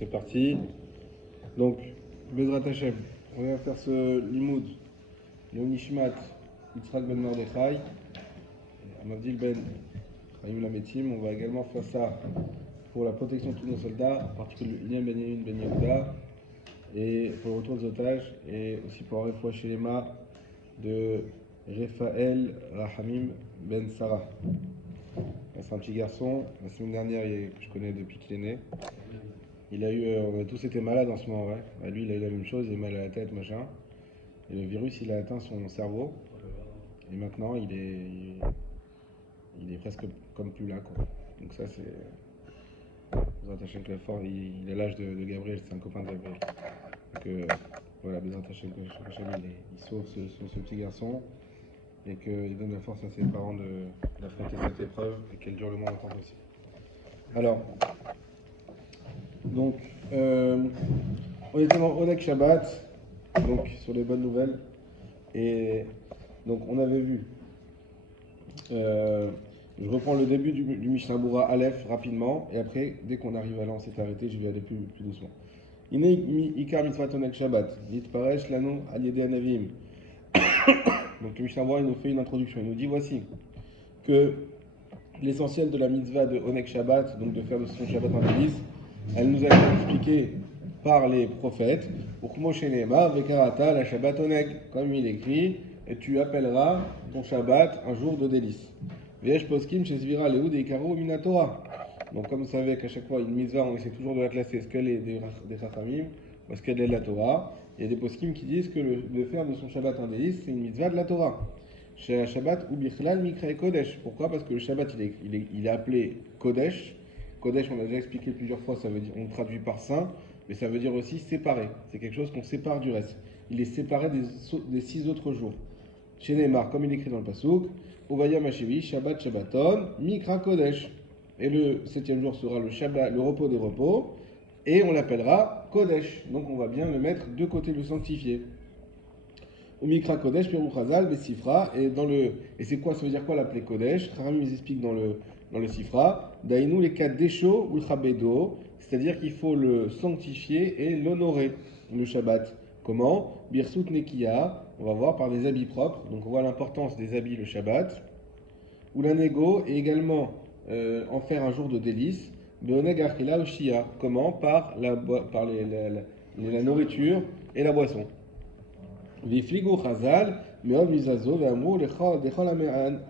C'est parti. Donc, Bezrat Hashem, on va faire ce limoud, le Nishmat, Yitzhak ben Mordechai, Amavdil ben Chaim Lametim. On va également faire ça pour la protection de tous nos soldats, en particulier Ilyan ben Yamin ben Yehuda, et pour le retour des otages, et aussi pour la fois chez les mains de Raphaël Rahamim ben Sarah. C'est un petit garçon, la semaine dernière que je connais depuis qu'il est né. Il a eu, on a tous été malades en ce moment, ouais. Bah, lui, il a eu la même chose, il a mal à la tête, machin. Et le virus, il a atteint son cerveau. Et maintenant, il est presque comme plus là, quoi. Donc ça, c'est... Bezrat Hashem Klefort, il est l'âge de Gabriel, c'est un copain de Gabriel. Donc voilà, Bezrat Hashem Klefort, il sauve ce petit garçon et qu'il donne la force à ses parents d'affronter cette épreuve et qu'elle dure le moins longtemps possible. Alors, donc, on était dans Onek Shabbat, donc sur les bonnes nouvelles, et donc on avait vu, je reprends le début du Mishnah Bura Aleph rapidement, et après, dès qu'on arrive à là, on s'est arrêté, je vais aller plus doucement. Ine Ikar Mitzvot Onek Shabbat, Nitparesh Lanu Al Yedei Anavim. Donc le Mishnah Bura, il nous fait une introduction, il nous dit voici que l'essentiel de la mitzvah de Onek Shabbat, donc de faire de son Shabbat un délice, elle nous a été expliquée par les prophètes, Vekarata la Shabbat Oneg, comme il écrit, et tu appelleras ton Shabbat un jour de délice. Vesh poskim chez Zvira Leoud et Ikaro Minatora. Donc comme vous savez qu'à chaque fois une mitzvah, on essaie toujours de la classer, est-ce qu'elle est des Chachamim, ou est-ce qu'elle est de la Torah. Il y a des poskim qui disent que de faire de son Shabbat un délice, c'est une mitzvah de la Torah. Chez Shabbat ou Bichlal Mikra et Kodesh. Pourquoi? Parce que le Shabbat il est appelé Kodesh. Kodesh, on l'a déjà expliqué plusieurs fois, ça veut dire, on le traduit par saint, mais ça veut dire aussi séparé. C'est quelque chose qu'on sépare du reste. Il est séparé des 6 autres jours. Chez Neymar, comme il est écrit dans le Pasuk, Uvaya Mashivi, Shabbat Shabbaton, Mikra Kodesh. Et le 7e jour sera le Shabbat, le repos des repos, et on l'appellera Kodesh. Donc on va bien le mettre de côté, le sanctifier. Ou Mikra Kodesh, Perou Chazal, Besifra, et c'est quoi, ça veut dire quoi l'appeler Kodesh? Kharam nous explique dans le Sifra, Daïnou les 4 déchaux ou le Chabedo, c'est-à-dire qu'il faut le sanctifier et l'honorer, le Shabbat. Comment? Birsut Nekiya, on va voir par des habits propres, donc on voit l'importance des habits le Shabbat. Ou l'anego, et également en faire un jour de délice. Beoneg Achila ou Shia, comment? Par la nourriture et la boisson. Vifligu Chazal, Meod Mizazo, Ve'amru, Dechol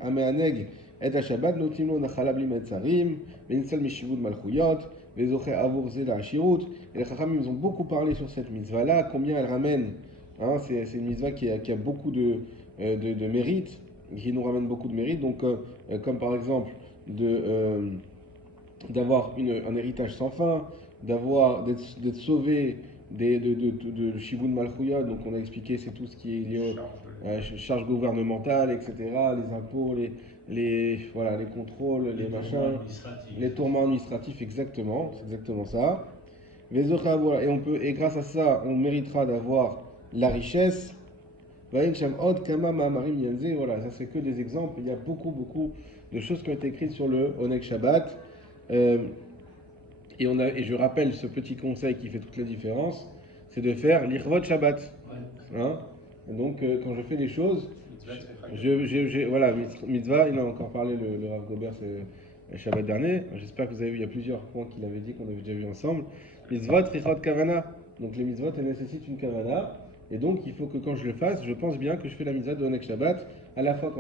Ameaneg, Et Shabbat, Notimlo Nachala Bli Metzarim, Venitzal Mishivud Malchuyot, Vezoche Avur Zela Ashirut. Et les Chachamim, ils ont beaucoup parlé sur cette mitzvah-là, combien elle ramène. Hein, c'est une mitzvah qui a beaucoup de mérite, qui nous ramène beaucoup de mérite. Donc, comme par exemple, d'avoir un héritage sans fin, d'être sauvé de Shivun Malchuyot, donc on a expliqué, c'est tout ce qui est lié aux charges gouvernementales, etc., les impôts, les contrôles, les machins, les tourments administratifs, exactement, c'est exactement ça. Et grâce à ça, on méritera d'avoir la richesse. Voilà, ça c'est que des exemples, il y a beaucoup de choses qui ont été écrites sur le Onek Shabbat. Et je rappelle ce petit conseil qui fait toute la différence, c'est de faire l'Irvot Shabbat. Hein? Donc quand je fais des choses, voilà, mitzvah, il en a encore parlé le Rav Gobert le Shabbat dernier. J'espère que vous avez vu, il y a plusieurs points qu'il avait dit, qu'on avait déjà vu ensemble. Mitzvot, Richot Kavana. Donc les mitzvot, elles nécessitent une Kavana. Et donc il faut que quand je le fasse, je pense bien que je fais la mitzvah de Onek Shabbat, à la fois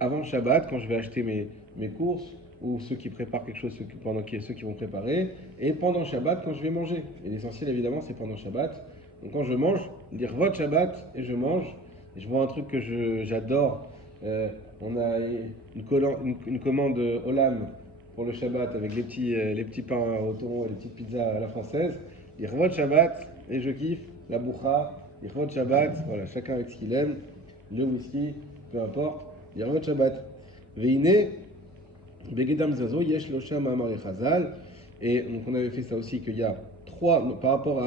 avant Shabbat, quand je vais acheter mes courses, ou ceux qui préparent quelque chose, ceux qui vont préparer, et pendant Shabbat, quand je vais manger. Et l'essentiel, évidemment, c'est pendant Shabbat. Donc quand je mange, dire votre Shabbat, et je mange, et je vois un truc que j'adore. On a une commande Olam pour le Shabbat, avec les petits pains au thon et les petites pizzas à la française. Dire votre Shabbat, et je kiffe, la boucha, dire votre Shabbat, voilà, chacun avec ce qu'il aime, le whisky, peu importe, dire votre Shabbat. Veine, Begedam Zazo, Yesh Losham Amar Chazal. Et donc on avait fait ça aussi, qu'il y a 3, par rapport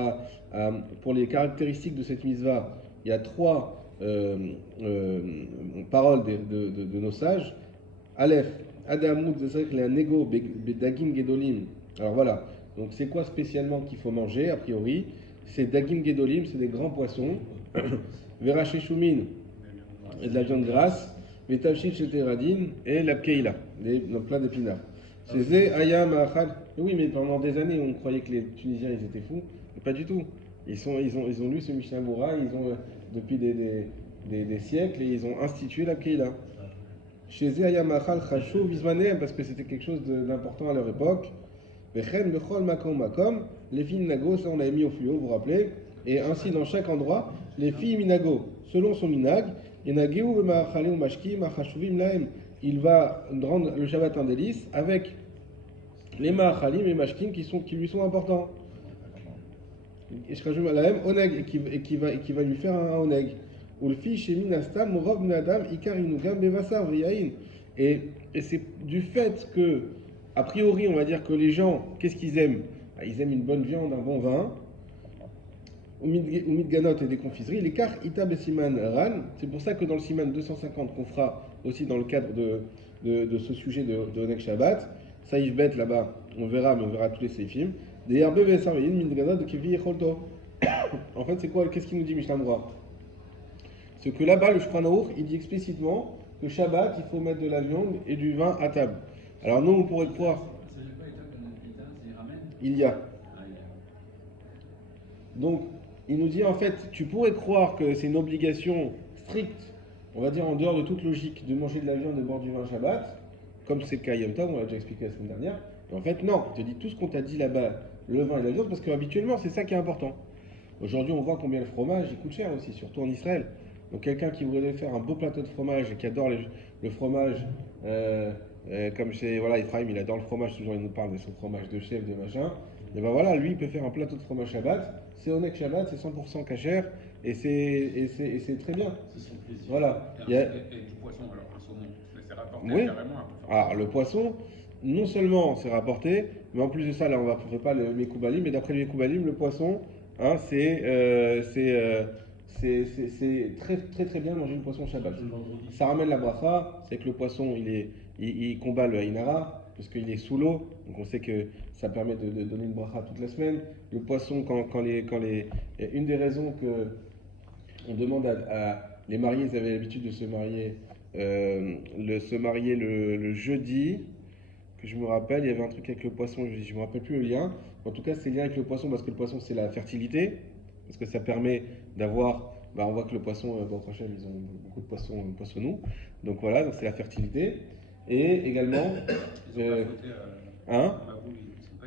pour les caractéristiques de cette mitzvah, il y a 3 paroles de nos sages. Aleph, Adamut Zezrek le Nego Bedagim Gedolim. Alors voilà, Donc c'est quoi spécialement qu'il faut manger, a priori? C'est Dagim Gedolim, c'est des grands poissons. Veraché Shumin, et de la viande grasse. Metavshit Sheteradin et la Pkeila, nos plats d'épinards. C'est Ayam Achad. Oui, mais pendant des années, on croyait que les Tunisiens ils étaient fous. Mais pas du tout. Ils ont lu ce Mishnah Moura, ils ont, depuis des siècles, et ils ont institué la Pkeila. Chez eux, Ayam Achal Chashou Vizmanem, parce que c'était quelque chose d'important à leur époque. Vechen Bechol Makom Makom, les filles Minago, ça on l'avait mis au fluo, vous vous rappelez. Et ainsi, dans chaque endroit, les filles Minago, selon son minag, il va rendre le Shabbat un délice avec les Ma'achalim et Mashkim qui lui sont importants. Et je rajoute la même oneg et qui va lui faire un oneg. Ou le fils chez Minastam, Morov Nadam, Ikar Inugam, Bevasar, Vriyain. Et c'est du fait que, a priori, on va dire que les gens, qu'est-ce qu'ils aiment? Ils aiment une bonne viande, un bon vin. Ou Midganot et des confiseries, les kar itab et siman ran. C'est pour ça que dans le siman 250 qu'on fera aussi dans le cadre de ce sujet de Oneg Shabbat, Saïf Bet là-bas, on verra, mais on verra tous les seifim. Des herbes vesarveyin midganot de kivi echolto. En fait, c'est quoi? Qu'est-ce qu'il nous dit Mishnah Moura? C'est que là-bas, le Shulchan Aruch, il dit explicitement que Shabbat, il faut mettre de la viande et du vin à table. Alors nous, on pourrait croire. Il y a. Donc, il nous dit en fait, tu pourrais croire que c'est une obligation stricte, on va dire en dehors de toute logique, de manger de la viande et de boire du vin Shabbat, comme c'est le cas Yom Tov, on l'a déjà expliqué la semaine dernière. Et en fait, non, il te dit tout ce qu'on t'a dit là-bas, le vin et la viande, parce qu'habituellement, c'est ça qui est important. Aujourd'hui, on voit combien le fromage il coûte cher aussi, surtout en Israël. Donc, quelqu'un qui voudrait faire un beau plateau de fromage et qui adore le fromage, comme chez voilà, Ephraim, il adore le fromage, toujours il nous parle de son fromage de chef, de machin. Et ben voilà, lui, il peut faire un plateau de fromage Shabbat. C'est Oneg Shabbat, c'est 100% cachère et c'est très bien. C'est son plaisir. Voilà. Et du poisson, alors un saumon, c'est rapporté Oui. carrément un peu. Alors le poisson, non seulement c'est rapporté, mais en plus de ça, là on ne ferait pas le Mekoubalim, mais d'après le Mekoubalim, le poisson, hein, c'est très très très bien de manger le poisson Shabbat. Ça ramène la bracha, c'est que le poisson il combat le Haïnara, parce qu'il est sous l'eau, donc on sait que ça permet de donner une bracha toute la semaine. Le poisson, une des raisons que on demande les mariés, ils avaient l'habitude de se marier, le jeudi, que je me rappelle, il y avait un truc avec le poisson, je ne me rappelle plus le lien. En tout cas, c'est lié avec le poisson parce que le poisson c'est la fertilité, parce que ça permet d'avoir, on voit que le poisson, au prochain, ils ont beaucoup de poissonnous, donc voilà, donc c'est la fertilité. Et également,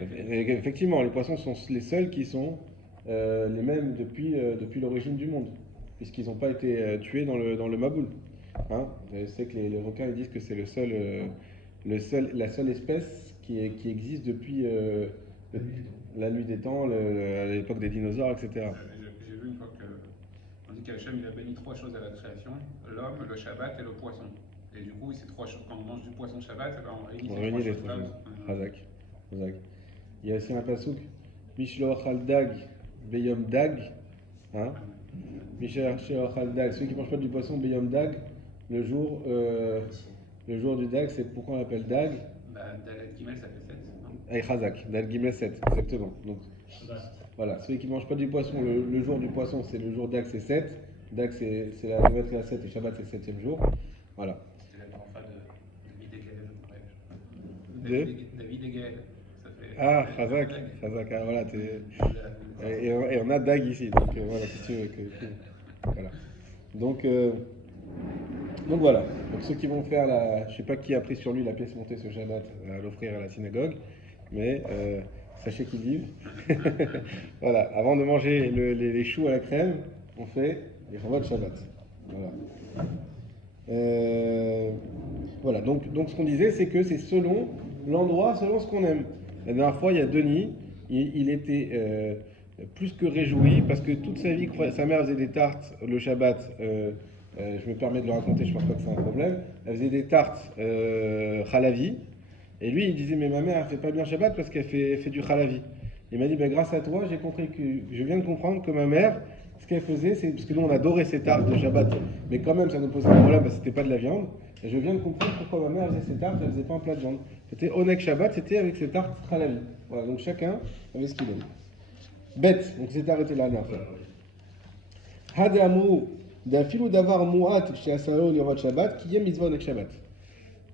effectivement, les poissons sont les seuls qui sont les mêmes depuis l'origine du monde, puisqu'ils n'ont pas été tués dans le Maboul. Hein, je sais que les requins ils disent que c'est la seule espèce qui existe depuis la nuit des temps, à l'époque des dinosaures, etc. J'ai vu une fois qu'on dit qu'Hachem il a béni 3 choses à la création, l'homme, le Shabbat et le poisson. Et du coup, ces 3 choses, quand on mange du poisson Shabbat, on réunit ces 3 choses. Hazak. Il y a aussi un pasouk, Mishlo Achal Dag, Beyom Dag, hein? Mishlo Achal Dag, ceux qui ne mangent pas du poisson, Beyom Dag, le jour du Dag, c'est pourquoi on l'appelle Dag? Dalet Gimel, ça fait 7. Hazak, Dalet Gimel 7, exactement. Donc, voilà, ceux qui ne mangent pas du poisson, le jour du poisson, c'est le jour Dag, c'est 7. Dag, c'est la nouvelle à 7 et Shabbat, c'est le 7e jour. Voilà. David et Gaël. Ah, Chazak, voilà. Et on a Dag ici, donc voilà, si tu veux. Voilà. Donc voilà. Donc ceux qui vont faire je sais pas qui a pris sur lui la pièce montée ce Shabbat à l'offrir à la synagogue, mais sachez qu'ils vivent. Voilà. Avant de manger les choux à la crème, on fait les Chavot Shabbat. Voilà. Voilà, donc ce qu'on disait, c'est que c'est selon l'endroit, selon ce qu'on aime. La dernière fois, il y a Denis, il était plus que réjoui parce que toute sa vie, sa mère faisait des tartes le Shabbat. Je me permets de le raconter, je pense pas que c'est un problème. Elle faisait des tartes halavi. Et lui, il disait, mais ma mère, elle fait pas bien Shabbat parce qu'elle fait du halavi. Il m'a dit, grâce à toi, je viens de comprendre que ma mère, ce qu'elle faisait, c'est parce que nous on adorait ces tartes de Shabbat, mais quand même ça nous posait un problème parce que c'était pas de la viande. Je viens de comprendre pourquoi ma mère faisait ses tartes, elle faisait pas un plat de viande. C'était Oneg Shabbat, c'était avec ses tartes halavi. Voilà, donc chacun avait ce qu'il aime. Bête, donc c'est arrêté là, la fin. Had amrou d'afilou d'avar mu'at chez Asao l'irot Shabbat qui est mitzvah onek Shabbat.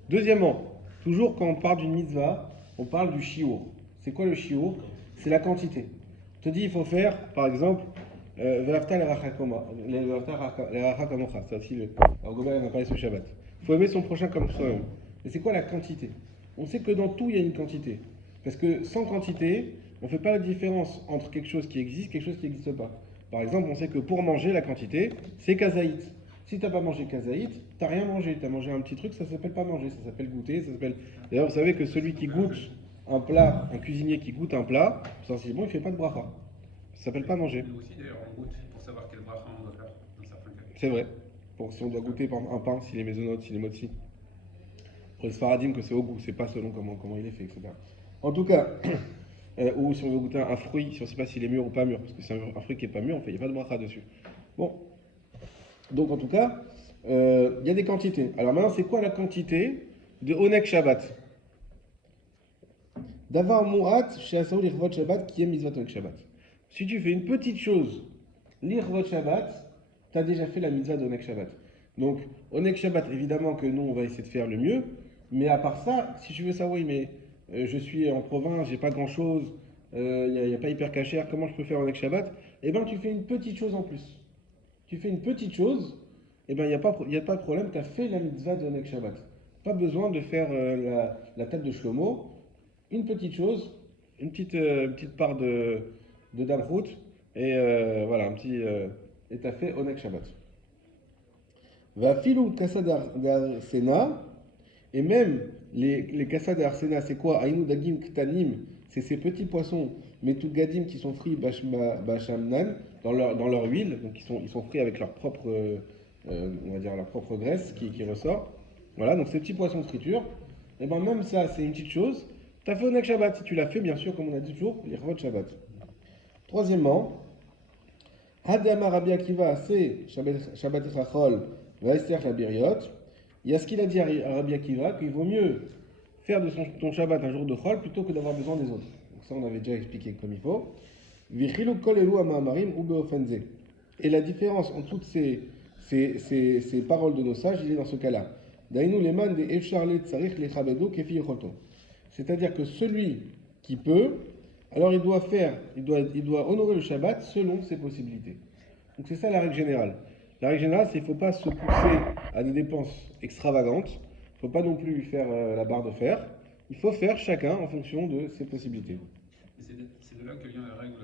Deuxièmement, toujours quand on parle d'une mitzvah, on parle du shiur. C'est quoi le shiur? C'est la quantité. On te dit il faut faire, par exemple, Ve'afta l'eracha kamocha. Ça aussi, alors Gobert en a parlé sur Shabbat. Il faut aimer son prochain comme soi-même. Mais c'est quoi la quantité? On sait que dans tout, il y a une quantité. Parce que sans quantité, on ne fait pas la différence entre quelque chose qui existe et quelque chose qui n'existe pas. Par exemple, on sait que pour manger, la quantité, c'est kazaït. Si tu n'as pas mangé kazaït, tu n'as rien mangé. Tu as mangé un petit truc, ça ne s'appelle pas manger, ça s'appelle goûter. Ça s'appelle... D'ailleurs, vous savez que celui qui goûte un plat, un cuisinier qui goûte un plat, sensiblement, il ne fait pas de bracha. Ça s'appelle pas manger. Nous aussi, d'ailleurs, on goûte pour savoir quel bracha on doit faire dans certains cas. C'est vrai. Pour, si on doit goûter par exemple, un pain, s'il est maisonnote, s'il est motzi. Pour les sfaradim, que c'est au goût, c'est pas selon comment il est fait, etc. En tout cas, ou si on veut goûter un fruit, si on ne sait pas s'il est mûr ou pas mûr, parce que c'est un fruit qui n'est pas mûr, il n'y a pas de bracha dessus. Bon. Donc en tout cas, il y a des quantités. Alors maintenant, c'est quoi la quantité de Onek Shabbat? D'avoir Mu'at chez Asao l'Irvot Shabbat qui est Mitzvot Onek Shabbat. Si tu fais une petite chose, l'Irvot Shabbat, tu as déjà fait la Mitzvah d'Onek Shabbat. Donc, Onek Shabbat, évidemment que nous, on va essayer de faire le mieux. Mais à part ça, si tu veux savoir, oui, mais je suis en province, j'ai pas grand-chose, il n'y a pas hyper cachère, comment je peux faire Onek Shabbat? Eh bien, tu fais une petite chose en plus. Tu fais une petite chose, eh bien, il n'y a pas de problème, tu as fait la Mitzvah d'Onek Shabbat. Pas besoin de faire la tête de Shlomo. Une petite chose, une petite part de Damrout, et voilà, et t'as fait Onek Shabbat. Va filou kassa d'Arsena, et même les kassa d'Arsena, c'est quoi? Aïnou dagim ktanim, c'est ces petits poissons, metout gadim qui sont frits bachamnan, dans leur huile, donc ils sont frits avec leur propre, on va dire leur propre graisse qui ressort. Voilà, donc ces petits poissons de friture, et ben même ça, c'est une petite chose. Tu as fait Onek Shabbat, si tu l'as fait, bien sûr, comme on a dit toujours, l'Irvot Shabbat. Troisièmement, Hadama Rabbi Akiva, c'est Shabbat Echachol, Vaester la Biriot. Il y a ce qu'il a dit à Rabbi Akiva, qu'il vaut mieux faire de ton Shabbat un jour de Chol plutôt que d'avoir besoin des autres. Donc ça, on avait déjà expliqué comme il faut. Vichiluk Kol Elu Amamarim ou Beofenze. Et la différence entre toutes ces paroles de nos sages, il est dans ce cas-là. Dainu leman de Efsharle Tsarich Lechabedo Kefi Yochoto. C'est-à-dire que celui qui peut, alors il doit honorer le Shabbat selon ses possibilités. Donc c'est ça la règle générale. La règle générale, c'est qu'il ne faut pas se pousser à des dépenses extravagantes. Il ne faut pas non plus faire la barre de fer. Il faut faire chacun en fonction de ses possibilités. C'est de là que vient la règle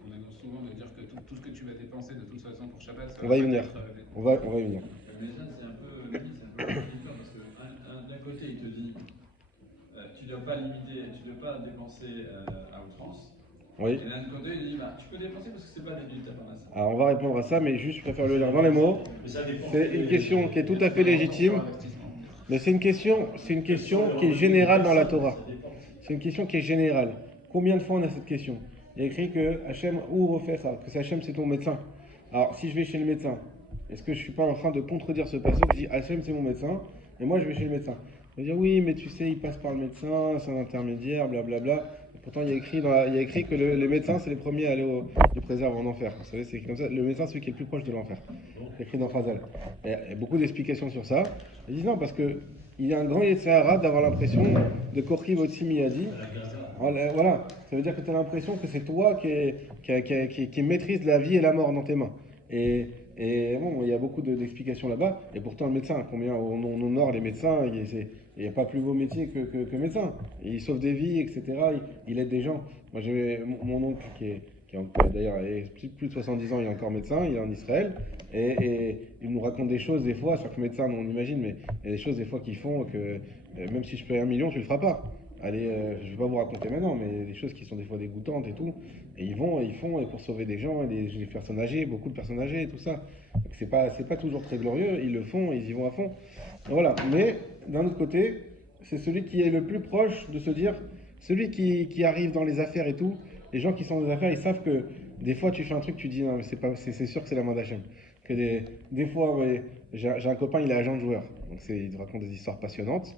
qu'on annonce souvent de dire que tout ce que tu vas dépenser de toute façon pour Shabbat, ça on va y venir. Être, on va y venir. Mais ça, c'est un peu différent parce que d'un côté, il te dit tu ne dois pas limiter, tu ne dois pas dépenser à outrance. Oui. Et d'un autre côté, il dit tu peux dépenser parce que c'est pas débile, t'as pas ça. Alors on va répondre à ça, mais juste je préfère le lire dans les mots. C'est une question qui est tout à fait légitime, mais c'est une question qui est générale dans la Torah. C'est une question qui est générale. Combien de fois on a cette question? Il y a écrit que Hachem ou refecha, que Hachem c'est ton médecin. Alors si je vais chez le médecin, est-ce que je ne suis pas en train de contredire ce passage? Je dis Hachem c'est mon médecin, et moi je vais chez le médecin. On va dire oui, mais tu sais, il passe par le médecin, c'est un intermédiaire, blablabla. Pourtant, il y a écrit que les médecins, c'est les premiers à aller les préserver en enfer. Vous savez, c'est comme ça. Le médecin, c'est celui qui est le plus proche de l'enfer. C'est écrit dans Chazal. Il y a beaucoup d'explications sur ça. Ils disent non, parce qu'il y a un grand Yetzirah d'avoir l'impression de Korchi Votsi Miyadi. Voilà, ça veut dire que tu as l'impression que c'est toi qui maîtrise la vie et la mort dans tes mains. Et bon, il y a beaucoup d'explications là-bas. Et pourtant, le médecin, combien on honore les médecins, il n'y a pas plus beau métier que médecin. Il sauve des vies, etc. Il aide des gens. Moi, j'avais mon oncle qui est d'ailleurs plus de 70 ans, il est encore médecin, il est en Israël. Et il nous raconte des choses des fois, chaque médecin, on imagine, mais il y a des choses des fois qu'ils font que même si je paye 1 million, tu le feras pas. Allez, je ne vais pas vous raconter maintenant, mais des choses qui sont des fois dégoûtantes et tout. Et ils font et pour sauver des gens, des personnes âgées, beaucoup de personnes âgées et tout ça. Donc c'est pas toujours très glorieux, ils le font, ils y vont à fond. Voilà. Mais d'un autre côté, c'est celui qui est le plus proche de se dire, celui qui arrive dans les affaires et tout, les gens qui sont dans les affaires, ils savent que des fois tu fais un truc, tu dis non, mais c'est sûr que c'est la main d'Hachem. Que des fois, ouais, j'ai un copain, il est agent de joueur. Donc il te raconte des histoires passionnantes.